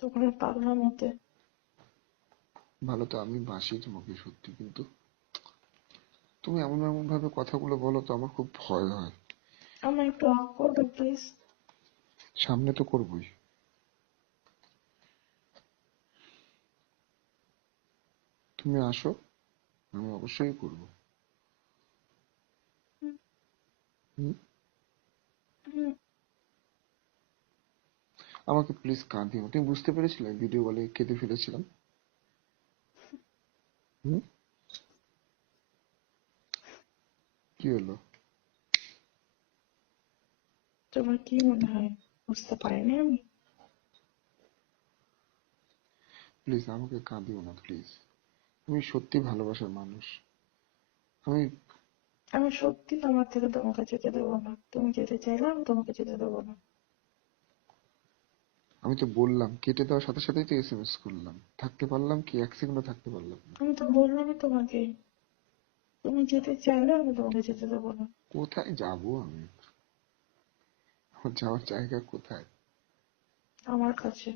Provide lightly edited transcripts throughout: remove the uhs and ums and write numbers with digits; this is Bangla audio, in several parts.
তখন আর পাগলা মতে। ভালো তো আমি বাসি তোমাকে সত্যি, কিন্তু তুমি এমন এমন ভাবে কথাগুলো বলো তো আমার খুব ভয় হয়। আমার একটু অফ করবে প্লিজ? সামনে তো করবোই, তুমি আসো, আমি অবশ্যই করবো। হুম? আমাকে প্লিজ কাঁদিও না। তুমি বুঝতে পেরেছিলে ভিডিও কলে কেঁদে ফেলেছিলাম? হুম? কি হলো? তোমার কি মনে হয় বুঝতে পারিনি আমি? প্লিজ আমাকে কাঁদিও না প্লিজ। তুমি সত্যি ভালোবাসার মানুষ। আমি আমি সত্যি আমার থেকে তোমাকে যেতে দেবো না। তুমি যেতে চাইলে আমি তোমাকে যেতে দেবো না। আমি তো বললাম, কেটে দেওয়ার সাথে সাথেই তো এসএমএস করলাম। থাকতে পারলাম কি, এক সেকেন্ডও থাকতে পারলাম না। আমি তো বললামই তোমাকে, তুমি যেতে চাইলে আমি তোমাকে যেতে দেবো না। কোথায় যাবো আমি? আমার যাওয়ার জায়গা কোথায়? আমার কাছে।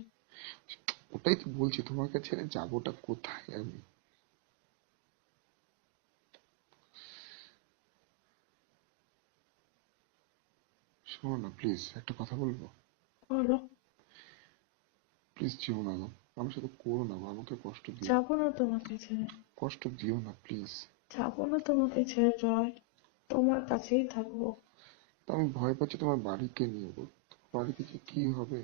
ওটাই তো বলছি, তোমাকে ছেড়ে যাবোটা কোথায় আমি? শোনো না প্লিজ, একটা কথা বলবো? বলো। প্লিজ যেও না গো। আমার সাথে করো না গো, আমাকে কষ্ট দিও না। যাবো না তোমাকে ছেড়ে। কষ্ট দিও না প্লিজ। যাবো না তোমাকে ছেড়ে জয়। তোমার কাছেই থাকবো। আমি ভয় পাচ্ছি তোমার বাড়িকে নিয়ে গো। বাড়িতে যে কি হবে।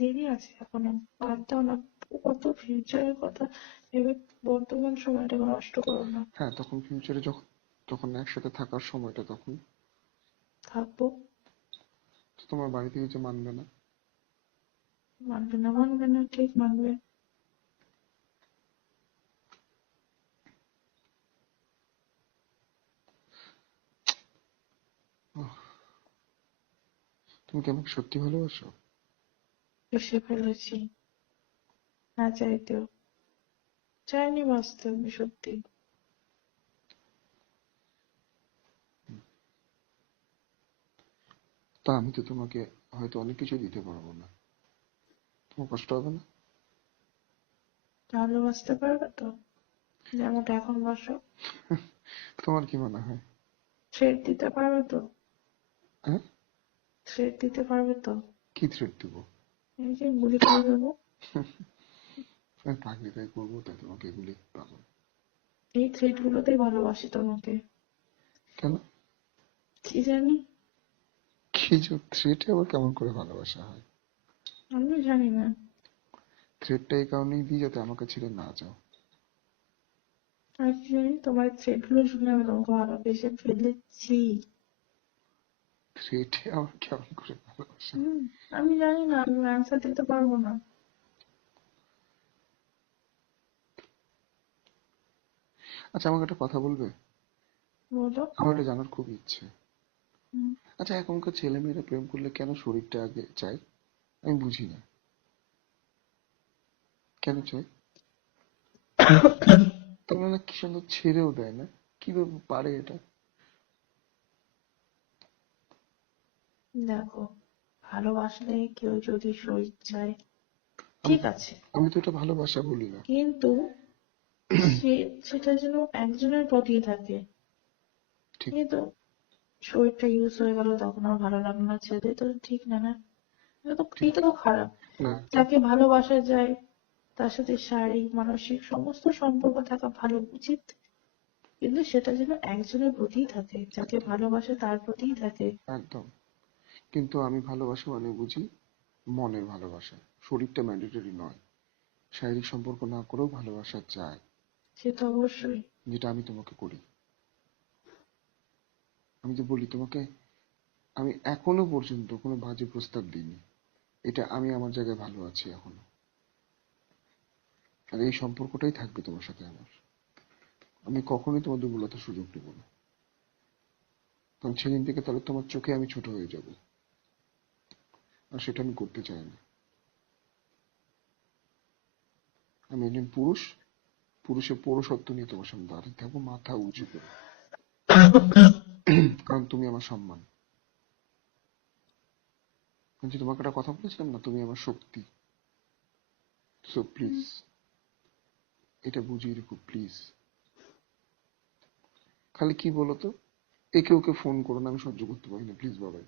দেরি আছে এখনো, বাদ দাও না। কত ফিউচারের কথা ভেবে বর্তমান সময়টাকে নষ্ট করো না। হ্যাঁ, তখন ফিউচারে যখন তখন একসাথে থাকার সময়টা তখন থাকবো। তো তোমার বাড়ি থেকে যে মানবে না। মানবে না, মানবে না, ঠিক মানবে। ওহ, তুমি কি আমাকে সত্যি ভালোবাসো? এসে ফেলেছি, না চাইতেও। চাইনি বাঁচতে আমি সত্যি। তা আমি তো তোমাকে হয়তো অনেক কিছু দিতে পারবো না, তোমার কষ্ট হবে না? ভালোবাসতে পারবে তো, যেমনটা এখন বাসো? তোমার কি মনে হয়? থ্রেড দিতে পারবে তো? হ্যাঁ? থ্রেড দিতে পারবে তো? কি থ্রেট দেবো? এই যে গুলি করে দেবো। আমি পাগলি তাই করবো, তাই তোমাকে এগুলি পাগল। এই থ্রেড গুলোতেই ভালোবাসি তোমাকে। কেন? কি জানি। কি যে থ্রেটে আবার কেমন করে ভালোবাসা হয়? আমি জানি না। থ্রেটটা এই কারণেই দিই যাতে আমাকে ছেড়ে না যাও। আর কি জানি, তোমার থ্রেড গুলো শুনে আমি তোমাকে ভালোবেসে ফেলেছি। থ্রেটে আবার কেমন করে ভালোবাসা? হম। আমি জানি না, আমি অ্যান্সার দিতে পারবো না। আচ্ছা, আমাকে একটা কথা বলবে? বলো। আমার এটা জানার খুব ইচ্ছে। হুম। আচ্ছা, এখনকার ছেলে মেয়েরা প্রেম করলে কেন শরীরটা আগে চায়? আমি বুঝি না কেন চায়। তোমরা না কি সুন্দর ছেড়েও দেয় না, কিভাবে পারে এটা? দেখো, ভালোবাসলে কেউ যদি শরীর চায়, আমি ঠিক আছে, আমি তো এটা ভালোবাসা বলি না। কিন্তু সে সেটা যেন একজনের প্রতি থাকে। ঠিক। কিন্তু শরীরটা ইউজ হয়ে গেল, তখন আর ভালো লাগলো না, ছেড়ে দিতে তো ঠিক না, না? ঠিক। এটা তো খারাপ। না। যাকে ভালোবাসা যায় তার সাথে শারীরিক মানসিক সমস্ত সম্পর্ক থাকা ভালো উচিত, কিন্তু সেটা যেন একজনের প্রতিই থাকে, যাকে ভালোবাসে তার প্রতিই থাকে। একদম। কিন্তু আমি ভালোবাসা মানে বুঝি মনের ভালোবাসা। শরীরটা ম্যান্ডেটরি নয়। শারীরিক সম্পর্ক না করেও ভালোবাসা যায়, সে তো অবশ্যই। যেটা আমি তোমাকে করি। আমি যে বলি তোমাকে, আমি এখনো পর্যন্ত কোনো বাজে প্রস্তাব দিইনি। এটা আমি আমার জায়গায় ভালো আছি এখনো। আর এই সম্পর্কটাই থাকবে তোমার সাথে আমার। আমি কখনোই তোমার দুর্বলতার সুযোগ দেব না। কারণ সেদিন থেকে তাহলে তোমার চোখে আমি ছোট হয়ে যাব, আর সেটা আমি করতে চাই না। আমি একজন পুরুষ, পুরুষের পৌরসত্ব নিয়ে তোমার সামনে দাঁড়িয়ে থাকবো মাথা উঁচু করে। কারণ তুমি আমার সম্মান। আমি যে তোমাকে একটা কথা বলেছিলাম না, তুমি আমার শক্তি। সো প্লিজ এটা বুঝিয়ে রেখো প্লিজ। খালি কি বলতো, একে ওকে ফোন করো না, আমি সহ্য করতে পারি না প্লিজ বাবাই।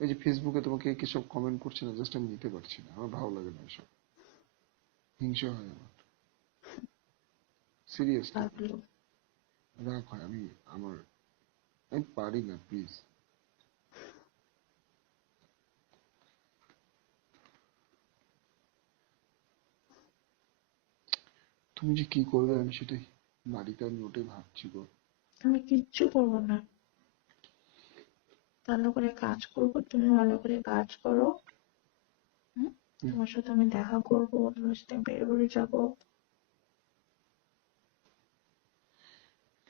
এই যে ফেসবুকে তোমাকে কিসব কমেন্ট করছে না, জাস্ট আমি নিতে পারছি না, আমার ভালো লাগে না এসব, হিংসা হয় আমার, সিরিয়াসলি পাগলু। রাগ হয়। আমার আমি পারি না প্লিজ। তুমি যে কি করবে আমি সেটাই বাড়িতে আমি ওটাই ভাবছি গো। আমি কিচ্ছু করবো না, ভালো করে কাজ করবো, তুমি ভালো করে কাজ করো। হুম? তোমার সাথে আমি দেখা করবো, তোমার সাথে বেরোবে যাবো।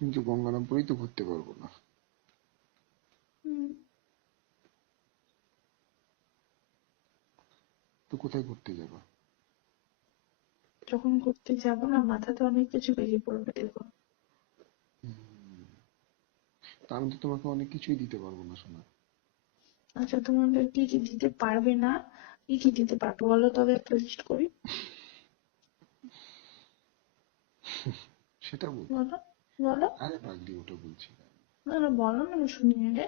কিন্তু গঙ্গারামপুরেই তো ঘুরতে পারবো না। হুম, তো কোথায় ঘুরতে যাবা? যখন ঘুরতে যাবো না, মাথাতে অনেক কিছু বেরিয়ে পড়বে, দেখো। তা আমি তো তোমাকে অনেক কিছুই দিতে পারবো না সোনা। আচ্ছা, তোমাকে কি কি দিতে পারবে না, কি কি দিতে পারবো বলো, তবে একটা লিস্ট করি। সেটা বল। বলো, বলো। আরে পাগলি ওটা বলছি না। না না, বলো না, আমি শুনি আগে।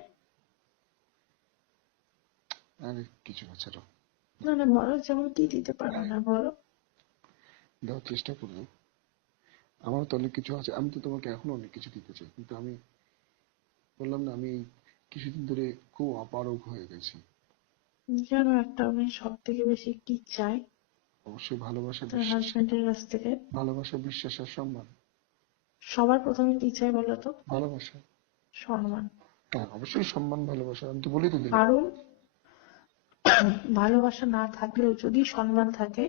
আরে কিছু না ছাড়ো। না না, বলো, যেমন কি দিতে পারবে আরে না বলো। দেওয়ার চেষ্টা করবো। আমার তো অনেক কিছু আছে, আমি তো তোমাকে এখনো অনেক কিছু দিতে চাই, কিন্তু আমি বললাম না, আমি এই কিছুদিন ধরে খুব অপারগ হয়ে গেছি। জানো একটা মেয়ে সব থেকে বেশি কি চায় অবশ্যই ভালোবাসা, তার বিশ্বাস। হাজবেন্ডের কাছ থেকে? ভালোবাসা, বিশ্বাস আর সম্মান। সবার প্রথমে কি চাই বলো তো? ভালোবাসা। সম্মান। হ্যাঁ অবশ্যই সম্মান ভালোবাসা, আমি তো বলেই তো দিলাম। কারণ ভালোবাসা না থাকলেও যদি সম্মান থাকে,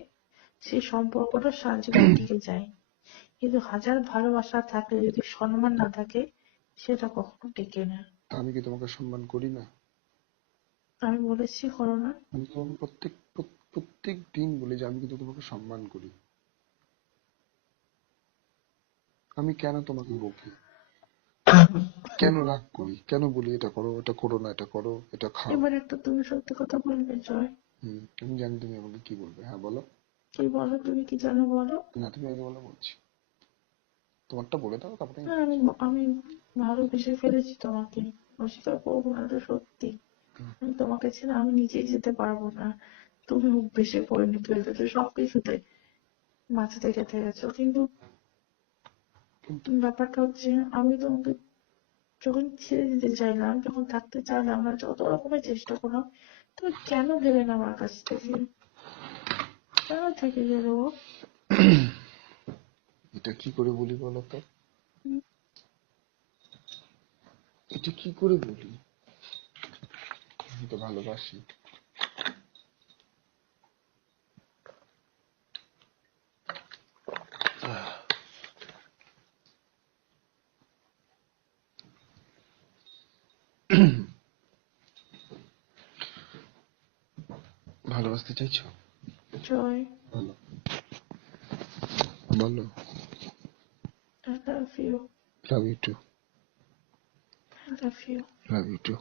সেই সম্পর্কটা সারা জীবন টিকে যায়। কিন্তু হাজার ভালোবাসা থাকলে যদি সম্মান না থাকে, সেটা কখনো টেকে না। তা আমি কি তোমাকে সম্মান করি না? আমি বলেছি করো না? আমি তোমাকে প্রত্যেক দিন বলি যে আমি কিন্তু তোমাকে সম্মান করি। আমি কেন তোমাকে বকি, কেন রাগ করি, কেন বলি এটা করো, এটা করো না, এটা করো, এটা খাও? এবার একটা তুমি সত্যি কথা বলবে জয়। আমি জানি তুমি আমাকে কি বলবে, হ্যাঁ বলো। কি বলো, তুমি কি জানো বলো? না তুমি আগে বলো, বলছি। তোমারটা বলে দাও তারপরে আমি হ্যাঁ, আমি বলছি। আমি ভালোবেসে ফেলেছি তোমাকে, অস্বীকার করবো না, এটা সত্যি। আমি তোমাকে ছেড়ে আমি নিজেই যেতে পারবো না। তুমি অভ্যেসে পরিণত হয়ে গেছো সবকিছুতে, মাথাতে গেঁথে গেছো। কিন্তু কিন্তু ব্যাপারটা হচ্ছে, আমি তোমাকে যখন ছেড়ে দিতে চাইলাম, যখন থাকতে চাইলাম না, যত রকমের চেষ্টা করলাম, তুমি কেন গেলে না আমার কাছ থেকে? কেন থেকে গেলো? এটা কি করে বলি বলো তো, হুম, এটা কি করে বলি? আমি তো ভালোবাসি। ভালোবাসতে চাইছো? জয়, বলো, বলো। I love you. Love you too. I love you. Love you too.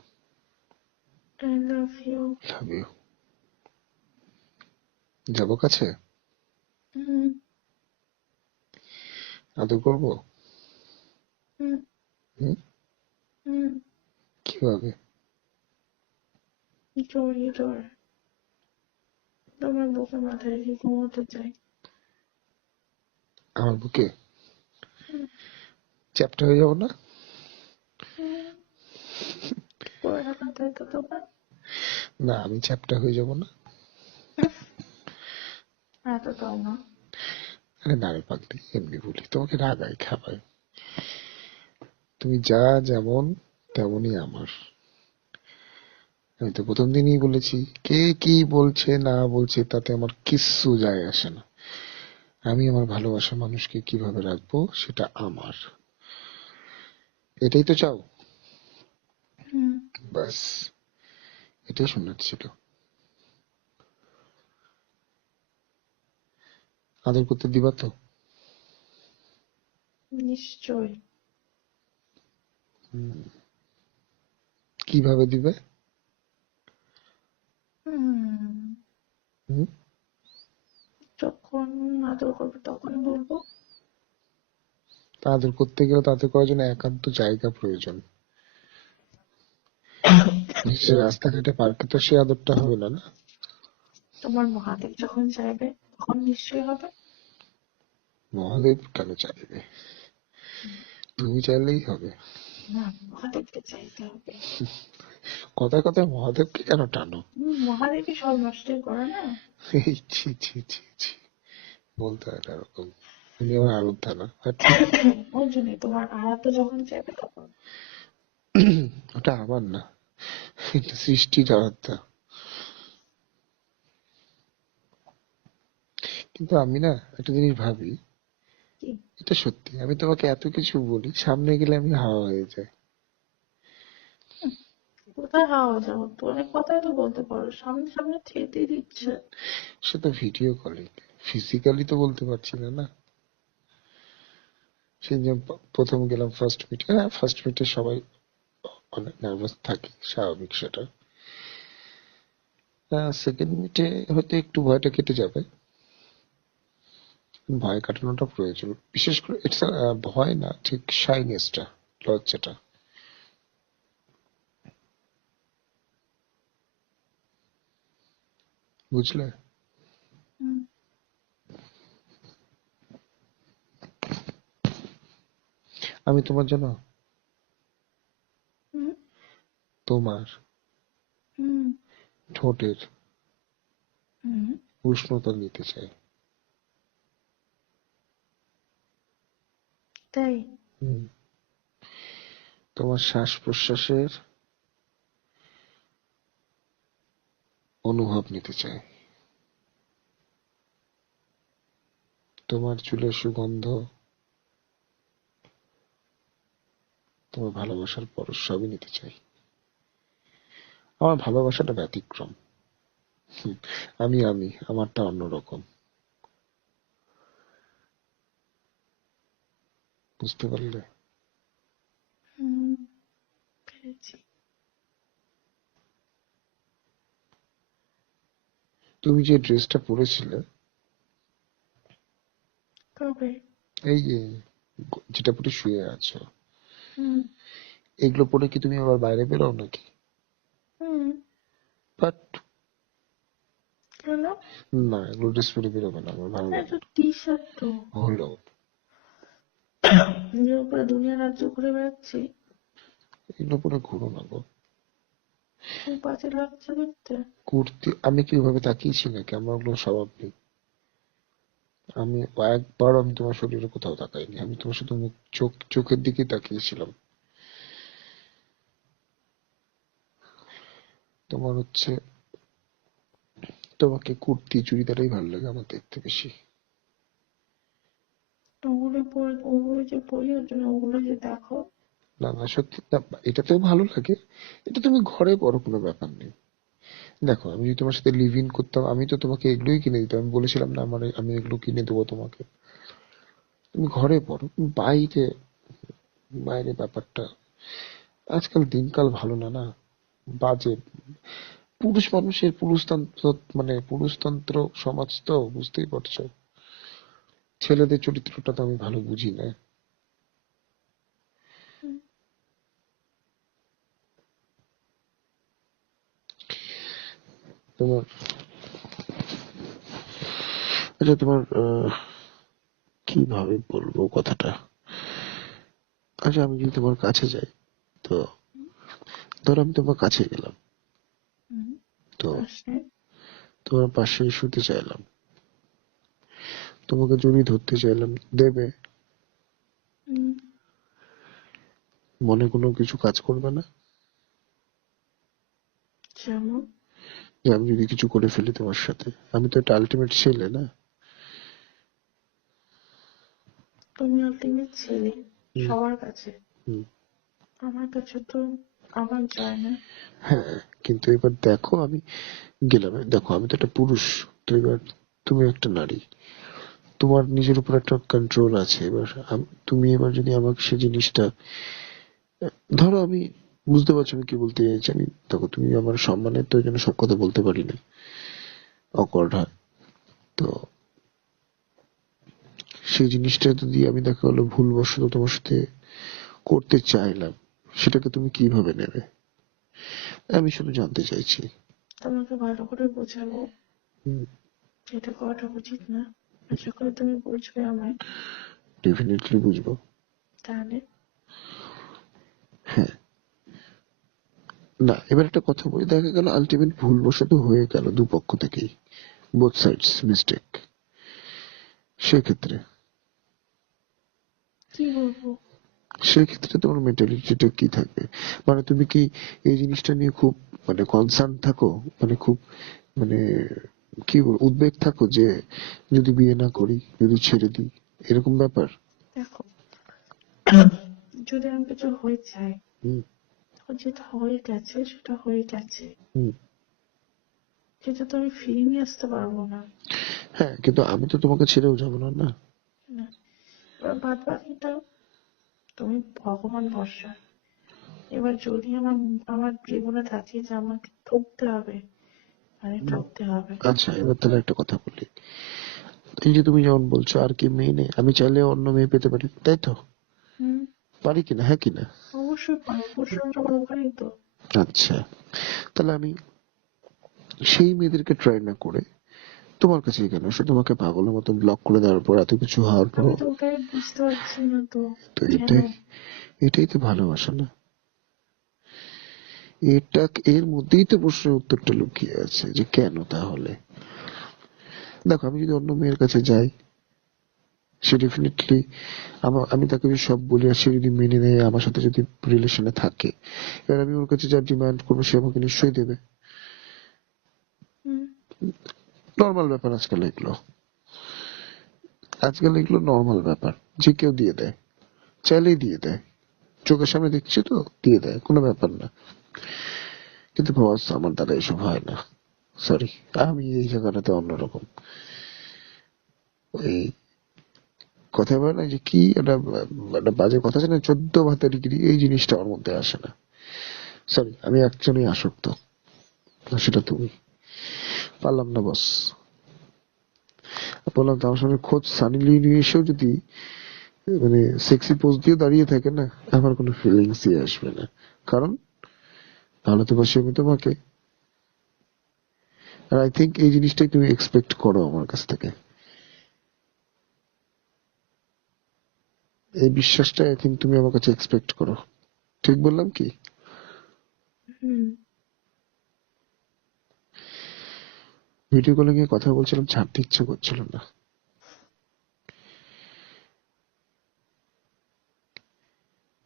I love you. Love you. যাবো কাছে? হুম, আদর করবো? হুম, হুম? হুম। কিভাবে? জড়িয়ে ধরে তোমার বুকে মাথা রেখে ঘুমোতে চাই। আমার বুকে হুম, চ্যাপ্টা হয়ে যাবো না? হুম। পড়ে থাকা তাই তো তোমার। না আমি চ্যাপ্টা হয়ে যাব না। এতটাও না। আরে না রে পাগলি, এমনি বলি, তোমাকে রাগাই খাবাই। তুমি যা যেমন তেমনই আমার। আমি তো প্রথম দিনই বলেছি, কে কি বলছে না বলছে তাতে আমার কিচ্ছু যায় আসে না। আমি আমার ভালোবাসার মানুষকে কিভাবে রাখবো সেটা আমার। এটাই তো চাও? হুম, ব্যাস, এটাই শোনার ছিল। আদর করতে দিবা তো? নিশ্চয়। কিভাবে দিবে? হুম, হুম? যখন যখন আদর করবে তখন বলবো। আদর করতে গেলে তাদের করার জন্য একান্ত জায়গা প্রয়োজন। সে রাস্তাঘাটে পার্কে তো সে আদরটা হবে না, না? তোমার মহাদেব যখন চাইবে তখন নিশ্চয়ই হবে। মহাদেব কেন চাইবে? তুমি চাইলেই হবে। না, মহাদেবকে চাইতে হবে। কথায় কথায় মহাদেবকে কেন টানো? মহাদেবই সব নষ্ট করে না। এই ছি ছি ছি ছি, বলতে হয় না এরকম। উনি আমার আরাধ্যা না, হাট। ওই জন্যই তোমার আরাধ্য যখন চাইবে তখন। ওটা আমার না, এটা সৃষ্টির আরাধ্যা। কিন্তু আমি না একটা জিনিস ভাবি, কি? এটা সত্যি, আমি তোমাকে এত কিছু বলি, সামনে গেলে আমি হাওয়া হয়ে যাই। কোথায় হাওয়া যাবো? তো অনেক কথাই তো বলতে পারো, সামনে সামনে থেতে দিচ্ছে। সে তো ভিডিও কলিং, ফিজিক্যালি তো বলতে পারছি না, না? সেই যে প্রথম গেলাম ফার্স্ট মিটে, হ্যাঁ ফার্স্ট মিটে সবাই অনেক নার্ভাস থাকে, স্বাভাবিক সেটা। সেকেন্ড মিটে হয়তো একটু ভয়টা কেটে যাবে। ভয় কাটানোটা প্রয়োজন, বিশেষ করে ইটস ভয় না, ঠিক শাইনেসটা, লজ্জাটা। বুঝলে? হুম। আমি তোমার জন্য, হুম। তোমার হুম। ঠোঁটের হুম। উষ্ণতা নিতে চাই। তাই? হুম। তোমার শ্বাস প্রশ্বাসের অনুভব নিতে চাই। তোমার চুলের সুগন্ধ, তোমার ভালোবাসার পরশ সবই নিতে চাই। আমার ভালোবাসাটা ব্যতিক্রম। হুম, আমি আমারটা অন্যরকম। বুঝতে পারলে? হুম, পেরেছি। তুমি যে ড্রেসটা পরেছিলে, কবে? এই যে যেটা পরে শুয়ে আছো, হুম। এগুলো পরে কি তুমি আবার বাইরে বেরো নাকি? হুম। বাট কেন? না, এগুলো ড্রেস পরে বেরোবে না, আমার ভালো লাগে এটা না। টি শার্ট তো। হলো, নিজের উপরে দুনিয়া রাজ্য ঘুরে বেড়াচ্ছি। এগুলো পরে ঘুরো না গো। খুব বাজে লাগছে দেখতে। কুর্তি আমি কি ওইভাবে তাকিয়েছি নাকি? আমার ওগুলো স্বভাব নেই। আমি একবার আমি তোমার শরীরে কোথাও তাকাইনি, আমি তোমার শুধু মুখ চোখের দিকে তাকিয়েছিলাম। তোমার হচ্ছে, তোমাকে কুর্তি চুড়িদারেই ভালো লাগে আমার দেখতে বেশি। ওগুলো যে পরি ওর জন্য ওগুলো যে দেখো। না না সত্যি না, এটাতেও ভালো লাগে। এটা তুমি ঘরে পরো, কোনো ব্যাপার নেই। দেখো আমি যদি তোমার সাথে লিভ ইন করতাম, আমি তো তোমাকে এগুলোই কিনে দিতাম, আমি বলেছিলাম না আমার আমি এগুলো কিনে দেবো তোমাকে। তুমি ঘরে পরো, বাইরে, বাইরে ব্যাপারটা আজকাল দিনকাল ভালো না, না? বাজে। পুরুষ মানুষের পুরুষতন্ত্র, মানে পুরুষতন্ত্র সমাজ তো, বুঝতেই পারছো। ছেলেদের চরিত্রটা তো আমি ভালো বুঝি না। হুম। তোমার, আচ্ছা তোমার কিভাবে বলবো কথাটা, আচ্ছা আমি যদি তোমার কাছে যাই, তো ধরো আমি তোমার কাছে গেলাম, হুম। তো পাশে। তোমার পাশে শুতে চাইলাম, তোমাকে জড়িয়ে ধরতে চাইলাম, দেবে? হুম। মনে কোনো কিছু কাজ করবে না? যেমন? যে আমি যদি কিছু করে ফেলি তোমার সাথে, আমি তো একটা আলটিমেট ছেলে, না? তুমি আলটিমেট ছেলে হুম, সবার কাছে। হুম। আমার কাছে তো আবার যায় না। হ্যাঁ, কিন্তু এবার দেখো আমি গেলাম, দেখো আমি তো একটা পুরুষ, তো এবার তুমি একটা নারী, তোমার নিজের উপর একটা কন্ট্রোল আছে। এবার তুমি এবার যদি আমাকে সেই জিনিসটা, ধরো আমি, বুঝতে পারছো আমি কি বলতে চাইছি? আমি দেখো, তুমি আমার সম্মানের তো জন্য সব কথা বলতে পারি না, অকওয়ার্ড হয়। তো সেই জিনিসটা যদি আমি দেখা হলো ভুলবশত তোমার সাথে করতে চাইলাম, সেটাকে তুমি কিভাবে নেবে? আমি শুধু জানতে চাইছি। তোমাকে ভালো করে বোঝাবো হুম, এটা করাটা উচিত না। আশা করি তুমি বুঝবে আমায়। ডেফিনেটলি বুঝবো। তাহলে হ্যাঁ, না এবার একটা কথা বলি, দেখা গেল আলটিমেট ভুলবশত হয়ে গেল দুপক্ষ থেকেই, বোথ সাইডস মিস্টেক, সেক্ষেত্রে কি বলবো? সেক্ষেত্রে তোমার মেন্টালিটিটা কি থাকবে? মানে তুমি কি এই জিনিসটা নিয়ে খুব মানে কনসার্ন থাকো, মানে খুব মানে কি বল উদ্বেগ থাকো যে যদি বিয়ে না করি, যদি ছেড়ে দিই, এরকম ব্যাপার? দেখো, যদি আমি কিছু হয়ে যায়, হুম, যেটা হয়ে গেছে সেটা হয়ে গেছে, হুম। সেটা তো আমি ফিরিয়ে নিয়ে আসতে পারবো না। হ্যাঁ, কিন্তু আমি তো তোমাকে ছেড়েও যাবো না, না? না, এবার বাদ বাকিটা তুমি ভগবান ভরসা। এবার যদি আমার আমার জীবনে থাকে যে আমাকে ঠকতে হবে, মানে ঠকতে হবে। আচ্ছা, এবার তাহলে একটা কথা বলি। এই যে তুমি যেমন বলছো আর কি মেয়ে নেই, আমি চাইলে অন্য মেয়ে পেতে পারি, তাই তো? হুম, পারি কিনা, হ্যাঁ কিনা? অবশ্যই পারো, পরিশ্রমটা ওখানেই তো। আচ্ছা, তাহলে আমি সেই মেয়েদেরকে ট্রাই না করে তোমার কাছে কেন এসে তোমাকে পাগলের মতো ব্লক করে দেওয়ার পর, এত কিছু হওয়ার পর, আমি তো ওটাই বুঝতে পারছি না তো, তো কেন? এটাই তো ভালোবাসা না? এটা এর মধ্যেই তো প্রশ্নের উত্তরটা লুকিয়ে আছে যে কেন তাহলে। দেখো, আমি যদি অন্য মেয়ের কাছে যাই, সে ডেফিনেটলি আমি তাকে যদি সব বলি আর সে যদি মেনে নেয়, আমার সাথে যদি রিলেশনে থাকে, এবার আমি ওর কাছে যা ডিমান্ড করবো সে আমাকে নিশ্চয়ই দেবে। হুম, নর্মাল ব্যাপার আজকাল এগুলো নর্মাল ব্যাপার, যে কেউ দিয়ে দেয়, চাইলেই দিয়ে দেয়, চোখের সামনে দেখছি তো, দিয়ে দেয়, কোনো ব্যাপার না। কিন্তু বস, আমার দ্বারা এসব হয় না, সরি। আমি এই জায়গাটাতে অন্যরকম। ওই কথায় বলে না যে কি একটা একটা বাজে কথা আছে না, 14 ভাতের গিরি, এই জিনিসটা আমার মধ্যে আসে না। সরি, আমি একজনই আসক্ত, আর সেটা তুমি। পারলাম না বস। বললাম তো, আমার সঙ্গে খোঁজ সানি লিওনি এসেও যদি মানে সেক্সি পোজ দিয়ে দাঁড়িয়ে থাকে না, আমার কোনো ফিলিংসই আসবে না। কারণ ভালো তো বাসি আমি তোমাকে। আর আই থিঙ্ক এই জিনিসটাই তুমি এক্সপেক্ট করো আমার কাছ থেকে। এই বিশ্বাসটা আই থিঙ্ক তুমি আমার কাছে এক্সপেক্ট করো। ঠিক বললাম কি? হুম। ভিডিও কলে গিয়ে কথা বলছিলাম, ছাড়তে ইচ্ছে করছিল না।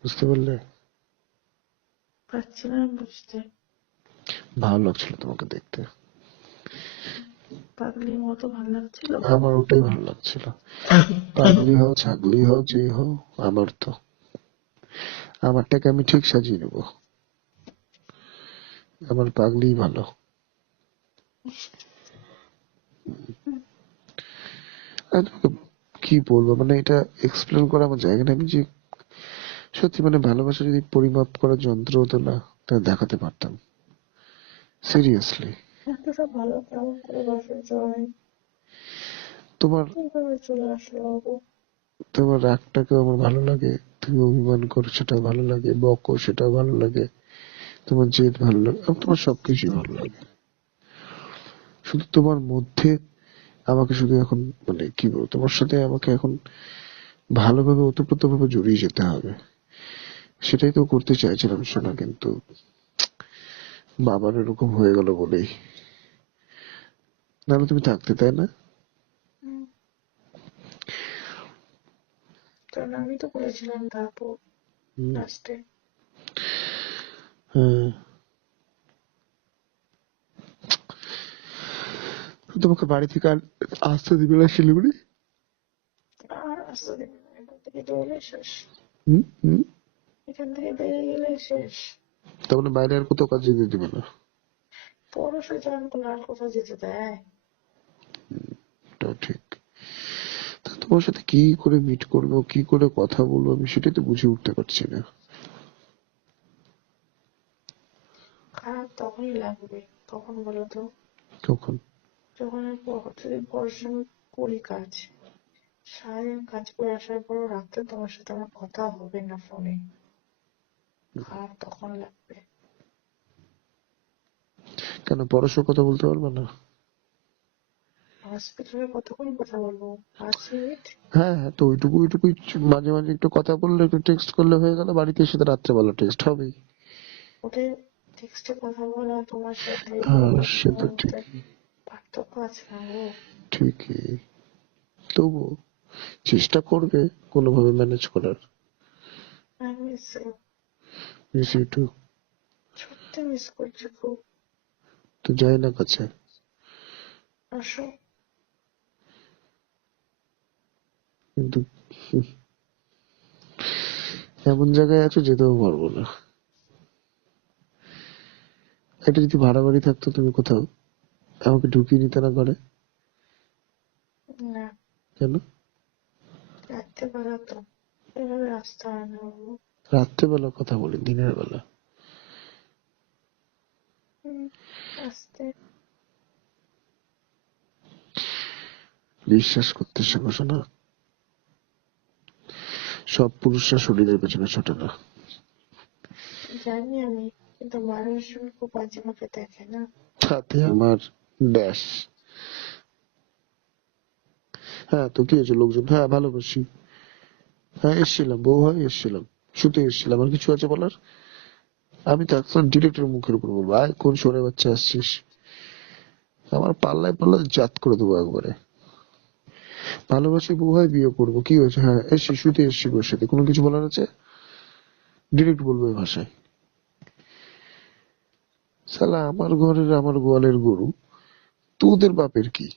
বুঝতে পারলে? পারছি না বুঝতে। ভালো লাগছিল তোমাকে দেখতে। পাগলির মতো ভালো লাগছিল। আমার ওটাই ভালো লাগছিল। পাগলি হও, ছাগলি হও, যে হও, আমার তো আমারটাকে আমি ঠিক সাজিয়ে নেবো। আমার পাগলিই ভালো। আর তোমাকে কি বলবো, মানে এটা এক্সপ্লেন করা আমার জায়গা না। আমি যে সত্যি মানে ভালোবাসা যদি পরিমাপ করার যন্ত্র হতো না, তাহলে দেখাতে পারতাম। সিরিয়াসলি। এতটা ভালো কেমন করে বাসা যায়? তোমার কিভাবে চলে আসলো বাবু? তোমার রাগটাকেও আমার ভালো লাগে, তুমি অভিমান করো সেটাও ভালো লাগে, বকো সেটাও ভালো লাগে, তোমার জেদ ভালো লাগে, আমার তোমার সবকিছুই ভালো লাগে। শুধু তোমার মধ্যে আমাকে শুধু এখন মানে কি বলবো, তোমার সাথে আমাকে এখন ভালোভাবে ওতপ্রোতভাবে জড়িয়ে যেতে হবে। সেটাই তো করতে চাইছিলাম শোনা, কিন্তু বাবার এরকম হয়ে গেল বলেই। নাহলে তুমি থাকতে, তাই না? হুম, কারণ আমি তো করেছিলাম তারপর হুম, লাস্টে। হ্যাঁ। তোমাকে বাড়ি থেকে আসতে দিবে না শিলিগুড়ি? আর আসতে দেবে না, এখান থেকে বেরোলে শেষ। হুম, হুম। এখান থেকে বেরিয়ে গেলে শেষ। তার মানে বাইরে আর কোথাও কাজ যেতে দিবে না? পড়াশোনা যখন কোনো আর কোথাও যেতে দেয়? এটাও ঠিক। তা তোমার সাথে কি করে মিট করবো, কি করে কথা বলবো, আমি সেটাই তো বুঝে উঠতে পারছি না। খারাপ তখনই লাগবে। কখন বলো তো? কখন? যখন আমি প্রতিদিন পড়াশোনা করি কাজ, সারাদিন কাজ করে আসার পরও রাত্রে তোমার সাথে আমার কথা হবে না ফোনে, খারাপ তখন লাগবে। কেন পরশুর কথা বলতে পারবে না? হসপিটালে কতক্ষণ কথা বলবো? 5 মিনিট। হ্যাঁ হ্যাঁ, তো ওইটুকুই মাঝে মাঝে একটু কথা বললে, একটু টেক্সট করলে হয়ে গেল। বাড়িতে এসে তো রাত্রেবেলা টেক্সট হবেই। ওটা টেক্সটে কথা বলা তোমার সাথে হ্যাঁ বলা সে তো তোমার ঠিক, মধ্যে পার্থক্য আছে না গো। ঠিকই। তবুও চেষ্টা করবে কোনোভাবে ম্যানেজ করার। I miss you. Miss you too. সত্যি মিস করছি খুব। তো যাই না কাছে, আসো। কিন্তু এমন জায়গায় আছো যেতেও পারবো না। এটা যদি ভাড়া বাড়ি থাকতো, তুমি কোথাও আমাকে ঢুকিয়ে নিতে না ঘরে? না, কেন? রাত্রেবেলা তো এভাবে আসতে হয় না বাবু। রাত্রেবেলা কথা বলি, দিনের বেলা। হুম, আসতে। বিশ্বাস করতে শেখো শোনা, সব পুরুষরা শরীরের পেছনে ছোটে না। জানি আমি, কিন্তু মানুষজন খুব বাজে ভাবে দেখে না। তাতে আমার ড্যাশ। হ্যাঁ তো কি হয়েছে, লোকজন, হ্যাঁ ভালোবাসি, হ্যাঁ এসছিলাম, বউ হয় এসছিলাম, শুতে এসছিলাম, আর কিছু আছে বলার? আমি তো এখন ডিরেক্টর মুখের উপর বলবো, আয় কোন সরে বাচ্চা আসছিস, আমার পাল্লায় পাল্লায় জাত করে দেবো একবারে। ভালোবাসি, বউ হয়, বিয়ে করবো, কি হয়েছে? হ্যাঁ এসছি, শুতে এসছি বউর সাথে, কোনো কিছু বলার আছে? ডিরেক্ট বলবো এই ভাষায়। শালা আমার ঘরের আমার গোয়ালের গরু, তোদের বাপের কি?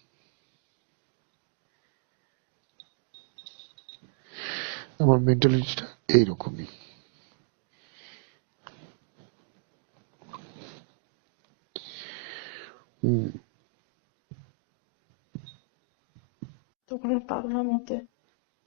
আমার মেন্টালিটিটা এইরকমই। হম। তখন পাগলা মতে